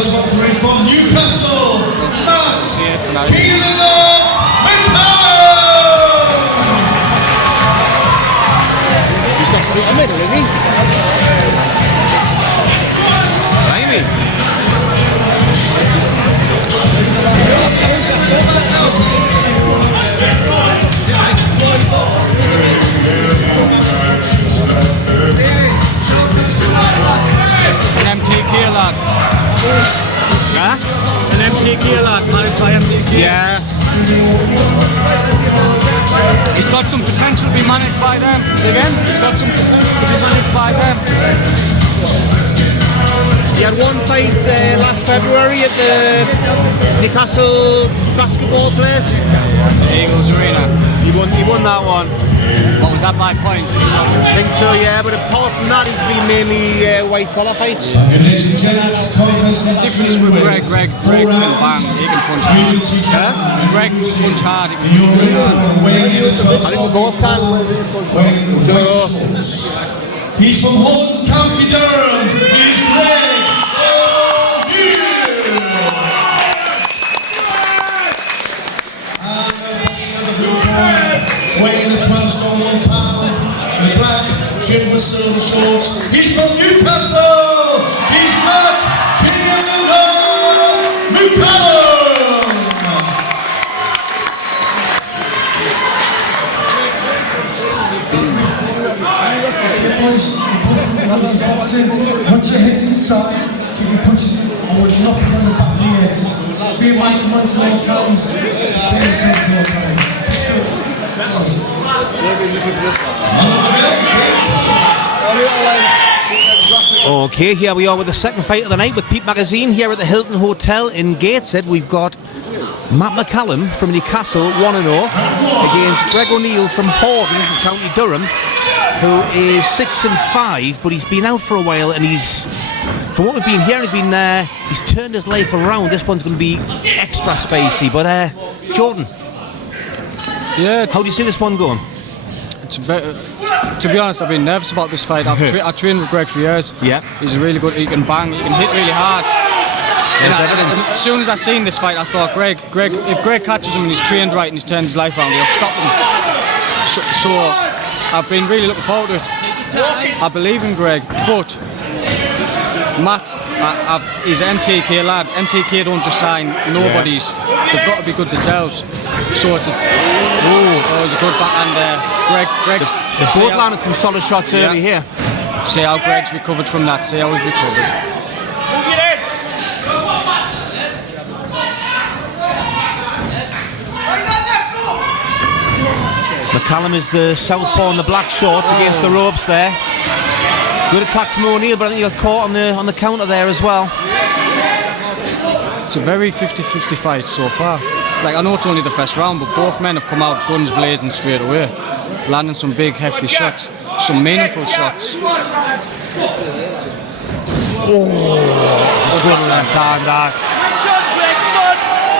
first one coming from Newcastle, Matt McCallum. He's got to suit the middle, is he? Blimey. An MTK lad. Huh? An MTK lad, managed by MTK. Yeah. He's got some potential to be managed by them. Again? He's got some potential to be managed by them. He had one fight last February at the Newcastle basketball place. Eagles Arena. He won that one. What was that by points? I think so, yeah, but apart from that, he's been mainly white collar fights. Ladies and gents, contest Difference with Greg can bang, he can punch hard. Greg can punch hard, he can punch really hard. I think we both can. So, he's from Hilton, County Durham. He's Greg. Weighing a 12 stone 1 pound, in the black, trimmed with silver shorts. He's from Newcastle. He's Matt McCallum. Boys, boxing. Once your head's inside, keep your punches and with nothing on the back of the heads. Be a man commands no times, defend yourselves no times. okay, here we are with the second fight of the night with Peep Magazine here at the Hilton Hotel in Gateshead. We've got Matt McCallum from Newcastle, 1-0, against Greg O'Neill from Horton, County Durham, who is 6-5, but he's been out for a while, and he's, from what we've been hearing, he's turned his life around. This one's going to be extra spicy, but Jordan, yeah, how do you see this one going? It's to be honest, I've been nervous about this fight. I've trained with Greg for years. Yeah. He's a really good, he can bang, he can hit really hard. As soon as I seen this fight, I thought, if Greg catches him and he's trained right and he's turned his life around, he'll stop him. So I've been really looking forward to it. I believe in Greg, but Matt, he's an MTK lad. MTK don't just sign nobodies. They've got to be good themselves. So it's a good backhand there. Greg. They've both landed some solid shots early here. See how Greg's recovered from that. See how he's recovered. McCallum is the southpaw on the black shorts against the ropes there. Good attack from O'Neill, but I think he got caught on the counter there as well. It's a very 50-50 fight so far. Like, I know it's only the first round, but both men have come out guns blazing straight away, landing some big hefty shots, some meaningful shots. Good left hand that.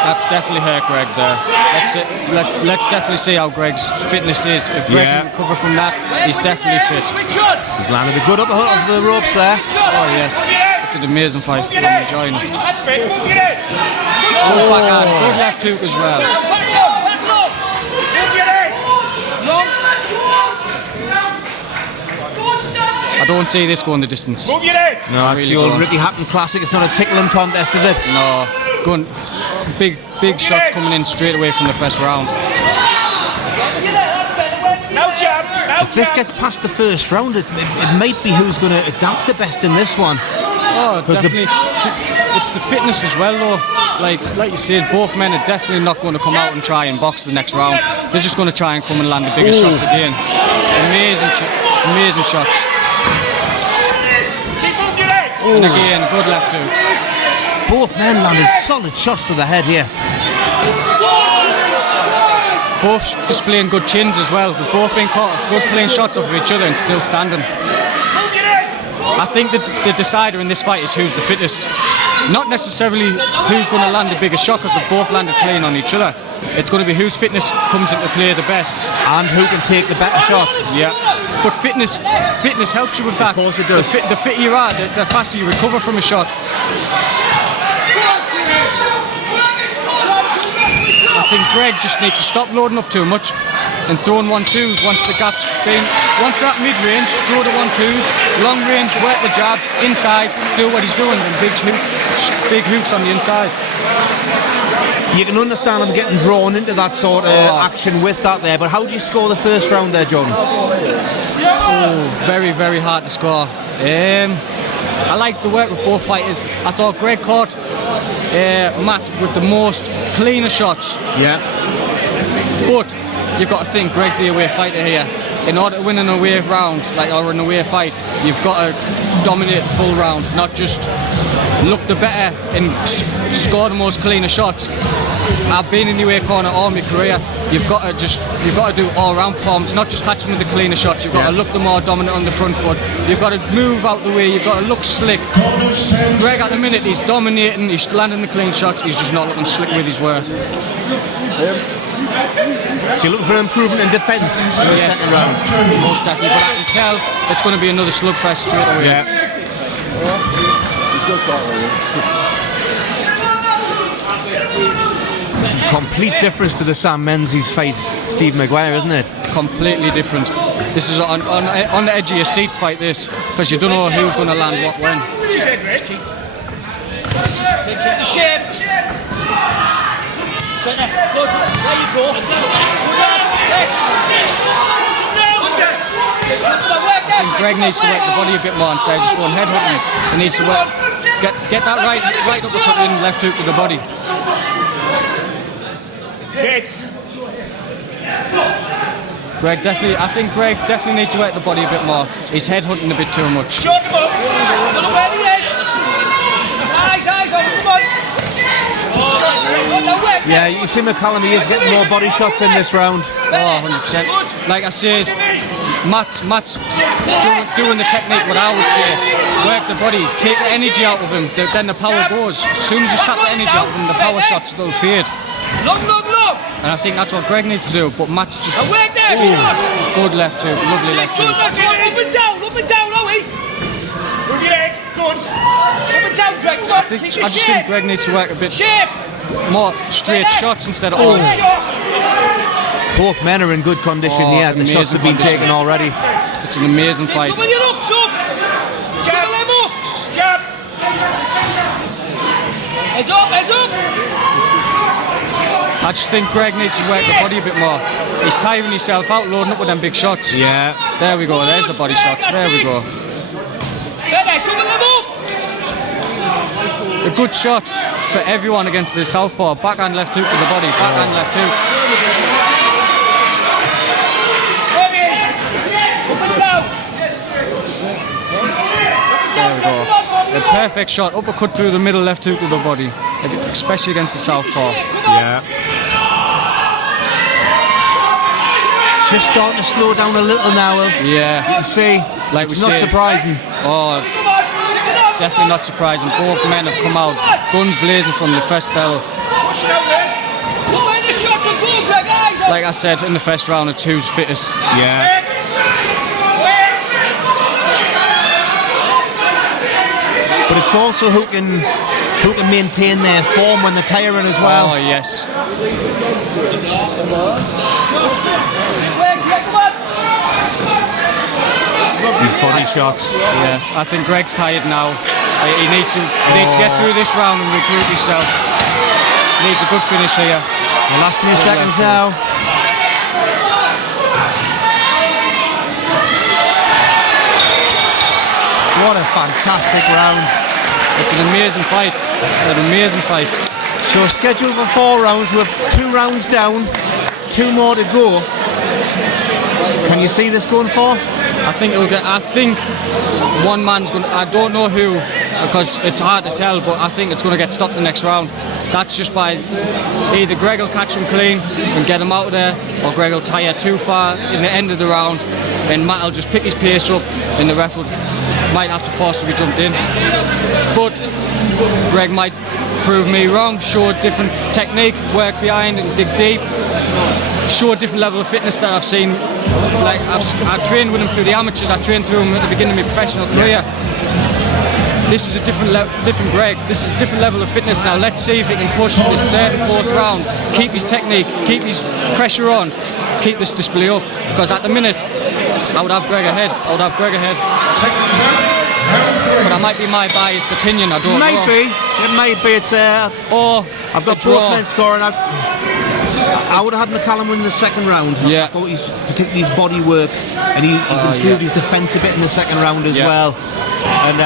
That's definitely hurt Greg there. Let's definitely see how Greg's fitness is. If Greg can recover from that, he's definitely fit. He's landed a good upper hook of the ropes there. Oh yes, it's an amazing fight. I'm enjoying it. Good backhand, good left hook as well. I don't see this going the distance. No, it's the old Ricky Hatton classic. It's not a tickling contest, is it? No. Going big shots coming in straight away from the first round. If this gets past the first round, it might be who's going to adapt the best in this one. Oh, definitely. It's the fitness as well, though. Like you said, both men are definitely not going to come out and try and box the next round. They're just going to try and come and land the bigger shots again. Amazing shots. And again, good left hook. Both men landed solid shots to the head here. Both displaying good chins as well. They've both been caught good playing shots off of each other and still standing. I think that the decider in this fight is who's the fittest. Not necessarily who's going to land the biggest shot, because they've both landed clean on each other. It's going to be whose fitness comes into play the best. And who can take the better shot. Yeah. But fitness helps you with that. Of course it does. The fitter you are, the faster you recover from a shot. I think Greg just needs to stop loading up too much and throwing 1-2s once the gap's been. Once they're at mid-range, throw the 1-2s, long range, work the jabs, inside, do what he's doing, and big hooks on the inside. You can understand him getting drawn into that sort of action with that there, but how do you score the first round there, John? Oh, very, very hard to score. I like the work with both fighters. I thought Greg caught Matt with the most cleaner shots. Yeah. But you've got to think Greg's the away fighter here. In order to win an away round, or an away fight, you've got to dominate the full round, not just look the better and score the most cleaner shots. I've been in the away corner all my career. You've got to do all-round performance, not just catching with the cleaner shots. You've got to look the more dominant on the front foot. You've got to move out the way. You've got to look slick. Greg, at the minute, he's dominating. He's landing the clean shots. He's just not looking slick with his work. So you're looking for improvement in defence in the second round? Most definitely, but I can tell it's going to be another slugfest straight away. Yeah. This is a complete difference to the Sam Menzies fight, Steve Maguire, isn't it? Completely different. This is on the edge of your seat fight, this, because you don't know who's going to land what when. Keep the shape. Good. There you go. I think Greg needs to work the body a bit more instead of just going head hunting. He needs to work, get that right uppercut in, left hook to the body. I think Greg definitely needs to work the body a bit more. He's head hunting a bit too much. Short him up. Don't know where he is. Eyes on him. Come on. Yeah, you see McCallum, he is getting more body shots in this round. Oh, 100%. Like I say, Matt's doing the technique, what I would say. Work the body, take the energy out of him, then the power goes. As soon as you suck the energy out of him, the power shots will fade. Look. And I think that's what Greg needs to do, but Matt's just... Work there, shot. Good left hook, lovely left hook. Good, up and down, Owie. Move your head, good. Up and down, Greg, come on, keep your shape. I just think Greg needs to work a bit more straight shots instead of... Both men are in good condition here. The shots have been taken already. It's an amazing fight. Double your hooks up. Double them hooks. Jab. Head up. I just think Greg needs to work the body a bit more. He's tiring himself out, loading up with them big shots. Yeah. There we go. There's the body shots. There we go. Double them up. A good shot for everyone against the southpaw. Backhand left hook to the body. Backhand left hook. There we go. A perfect shot. Uppercut through the middle, left hook to the body. Especially against the southpaw. Yeah. Just starting to slow down a little now. Yeah. You can see, like it's not surprising. Oh, it's definitely not surprising. Both men have come out guns blazing from the first bell. Like I said, in the first round, it's who's fittest. Yeah. But it's also who can maintain their form when they're tiring as well. Oh, yes. These body shots. Yes, I think Greg's tired now. He needs to get through this round and regroup himself. Needs a good finish here. The last few seconds now. What a fantastic round. It's an amazing fight. An amazing fight. So scheduled for 4 rounds with 2 rounds down, 2 more to go. Can you see this going for? I think one man's going to, I don't know who, because it's hard to tell, but I think it's going to get stopped the next round. That's just by either Greg will catch him clean and get him out of there, or Greg will tire too far in the end of the round, then Matt will just pick his pace up and the ref might have to force to be jumped in. But Greg might prove me wrong, show a different technique, work behind and dig deep, show a different level of fitness that I've seen. Like I trained with him through the amateurs, I trained through him at the beginning of my professional career. this is a different Greg. This is a different level of fitness now. Let's see if he can push this third and fourth round, keep his technique, keep his pressure on, keep this display up. Because at the minute, I would have Greg ahead. But that might be my biased opinion. I don't know. It might be. It's or I've got both men scoring. I would have had McCallum win the second round. Yeah. I thought particularly his body work, and he's improved his defence a bit in the second round as well. And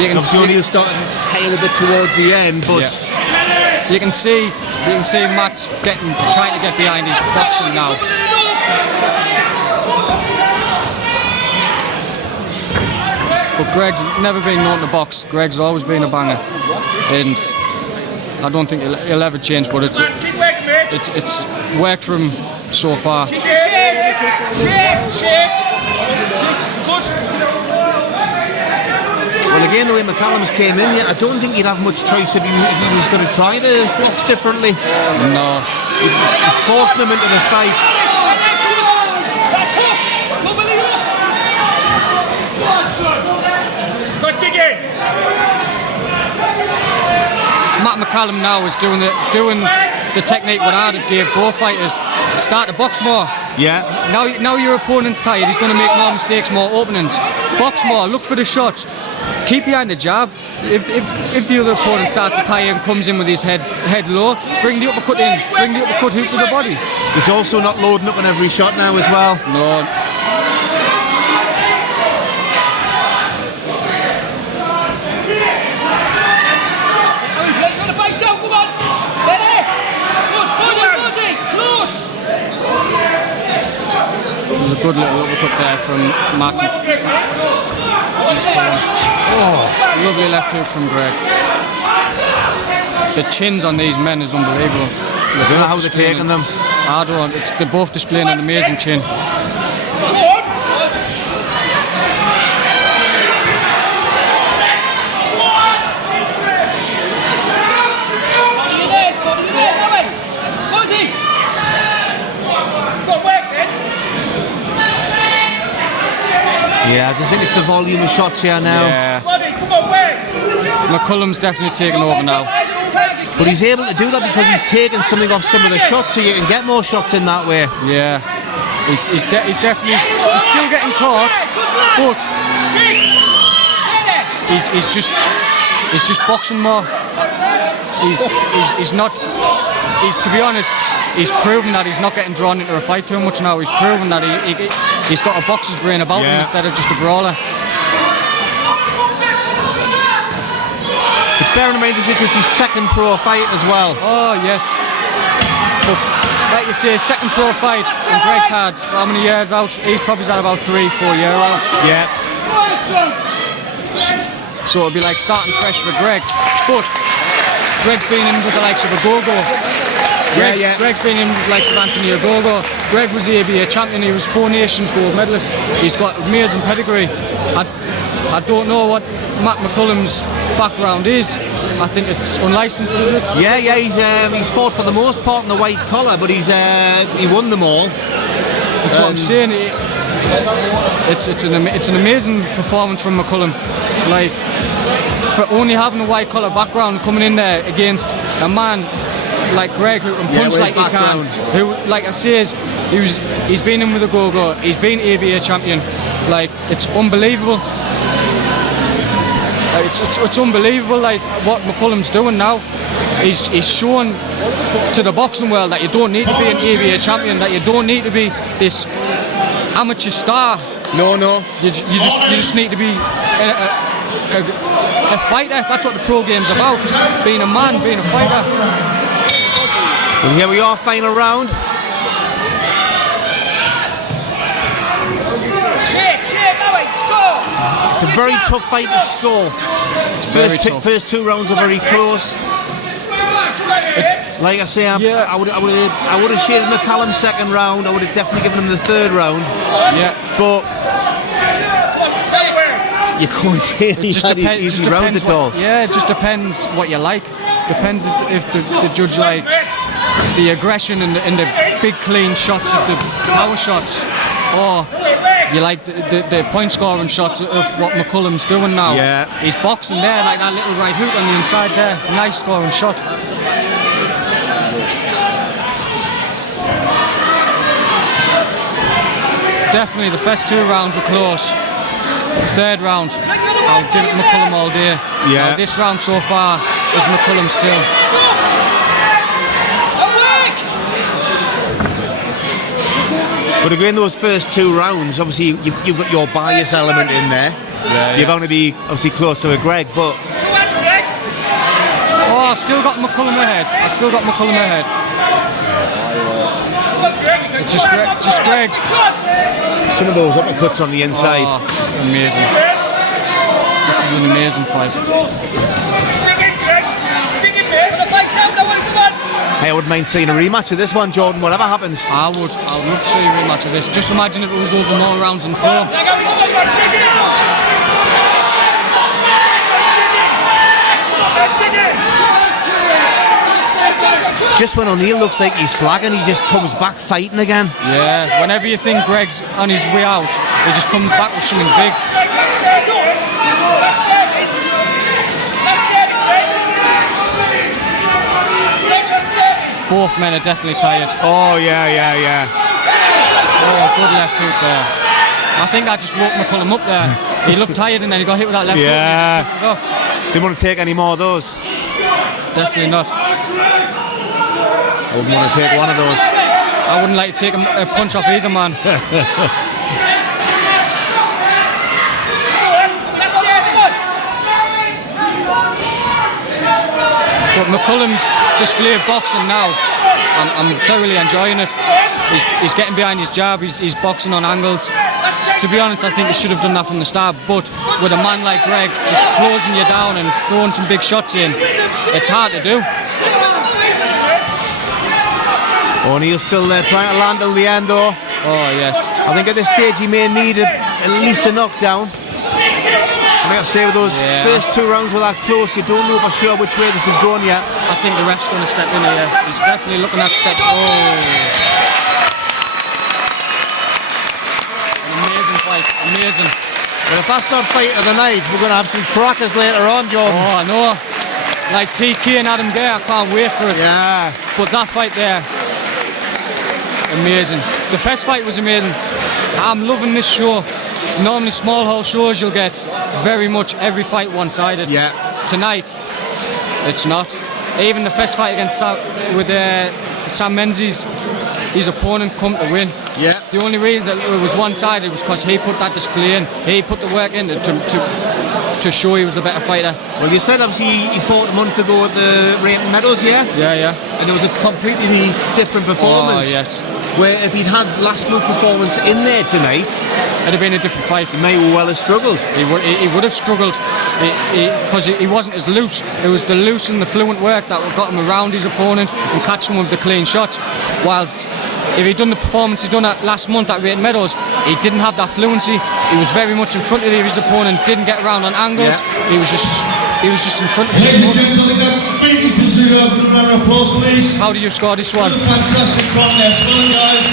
you can see he was starting to tail a bit towards the end, but you can see Matt's trying to get behind his boxing now. But Greg's never been known to box. Greg's always been a banger, and I don't think he'll ever change. But it's worked for him so far. Shake. Well, again, the way McCallum's came in, I don't think he'd have much choice if he was going to try to box differently. No, he's forcing him into this fight. Matt McCallum now is doing the technique what I'd have gave both fighters. Start to box more. Yeah. Now your opponent's tired. He's going to make more mistakes, more openings. Box more. Look for the shots. Keep behind the jab. If the other opponent starts to tire and comes in with his head low, bring the uppercut in. Bring the uppercut hook to the body. He's also not loading up on every shot now as well. No. There's a good little uppercut there from Matt. Lovely left hook from Greg. The chins on these men is unbelievable. I don't know how they're taking them. I don't. They're both displaying an amazing chin. Yeah, I just think it's the volume of shots here now. Yeah. McCallum's definitely taking over now. But he's able to do that because he's taking something off some of the shots, so you can get more shots in that way. Yeah. He's definitely still getting caught, but he's just boxing more. He's not. To be honest, he's proven that he's not getting drawn into a fight too much now. He's proven that he's got a boxer's brain about him instead of just a brawler. But bearing in mind, this is just his second pro fight as well. Oh yes. But like you say, second pro fight, and Greg's had how many years out? He's probably had about 3-4 years out. Yeah. So it'll be like starting fresh for Greg. But Greg's been in with the likes of a Go-Go. Greg's been in with the likes of Anthony Ogogo. Greg was the ABA champion. He was 4 Nations gold medalist. He's got amazing pedigree. I don't know what Matt McCallum's background is. I think it's unlicensed, is it? Yeah, he's fought for the most part in the white collar, but he won them all. That's what I'm saying. It's an amazing performance from McCallum. Like, for only having a white collar background, coming in there against a man like Greg who can punch like he can, who, like I say, he's been in with a Go-Go, he's been ABA champion. Like, it's unbelievable. It's unbelievable, like what McCallum's doing now. He's shown to the boxing world that you don't need to be an ABA champion, that you don't need to be this amateur star. No. You just need to be a fighter. That's what the pro game's about. Being a man, being a fighter. Well, here we are, final round. It's a very tough fight to score. First 2 rounds are very close. Like I say, I would have shaded McCallum second round. I would have definitely given him the third round. Yeah, but you can't say easy rounds at all. Yeah, it just depends what you like. Depends if the judge likes the aggression and the big clean shots of the power shots, or you like the point scoring shots of what McCallum's doing now. Yeah. He's boxing there like that little right hook on the inside there. Nice scoring shot. Definitely the first 2 rounds were close. Third round, I'll give it McCallum all day. Yeah. This round so far is McCallum still. But again, those first 2 rounds, obviously you've got your bias element in there. Yeah, You're going to be obviously closer with Greg, but Oh, I've still got McCallum ahead. It's just Greg. some of those uppercuts on the inside. Oh, amazing. This is an amazing fight. Hey, I wouldn't mind seeing a rematch of this one, Jordan, whatever happens. I would love to see a rematch of this. Just imagine if it was over more rounds than 4. Just when O'Neill looks like he's flagging, he just comes back fighting again. Yeah, whenever you think Greg's on his way out, he just comes back with something big. Both men are definitely tired. Oh, yeah. Oh, good left hook there. I think I just woke McCallum up there. He looked tired and then he got hit with that left hook. Yeah. Oh, Didn't want to take any more of those. definitely not. I wouldn't want to take one of those. I wouldn't like to take a punch off either man. But McCallum's display of boxing now, I'm thoroughly enjoying it. He's getting behind his jab, he's boxing on angles. To be honest, I think he should have done that from the start, but with a man like Greg just closing you down and throwing some big shots in, it's hard to do. O'Neill's still there trying to land till the end though. Oh yes. I think at this stage he may need at least a knockdown. I got to say with those first 2 rounds were that close, you don't know for sure which way this is going yet. I think the ref's going to step in here. He's definitely looking at step. Oh. An amazing fight. Amazing. But if that's not fight of the night, we're going to have some crackers later on, Jordan. Oh, I know. Like TK and Adam Gay, I can't wait for it. Yeah. But that fight there, amazing. The first fight was amazing. I'm loving this show. Normally small hall shows you'll get very much every fight one-sided. Yeah. Tonight, it's not. Even the first fight against Sam Menzies, his opponent come to win. Yeah. The only reason that it was one-sided was because he put that display in. He put the work in to show he was the better fighter. Well, you said obviously he fought a month ago at the Rainton Meadows, yeah? Yeah. And it was a completely different performance. Oh, yes. Where if he'd had last month's performance in there tonight, It'd have been a different fight. he may well have struggled. He would have struggled because he wasn't as loose. It was the loose and the fluent work that got him around his opponent and catching him with the clean shots. Whilst if he'd done the performance he done last month at Rainton Meadows, he didn't have that fluency. He was very much in front of his opponent, didn't get around on angles. Yeah. He was just in front of his Ladies and opponent. gentlemen, that really deserve a round of applause, please. How do you score this one? Fantastic contest, well done, guys.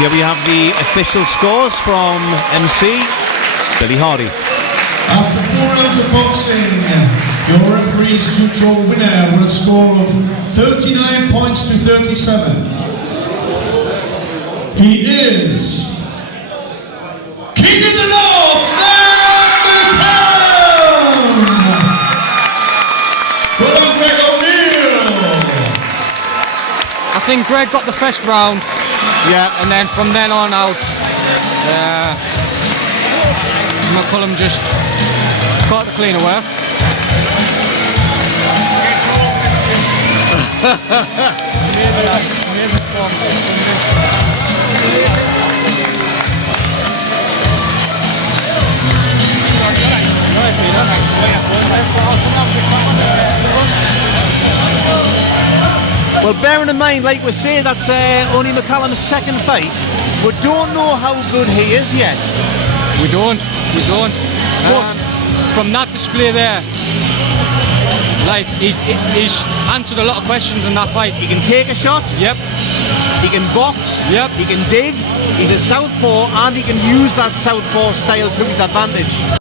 Here we have the official scores from MC Billy Hardy. After 4 rounds of boxing, your referees judge your winner with a score of 39 points to 37. He is King of the North, McCallum! Well done, Greg O'Neill! I think Greg got the first round. Yeah. And then from then on out, McCallum just got the cleaner work. Amazing form. Well, bearing in mind, like we say, that's only McCallum's second fight. We don't know how good he is yet. We don't. But from that display there, like he's answered a lot of questions in that fight. He can take a shot. Yep. He can box, Yep. he can dig, he's a southpaw, and he can use that southpaw style to his advantage.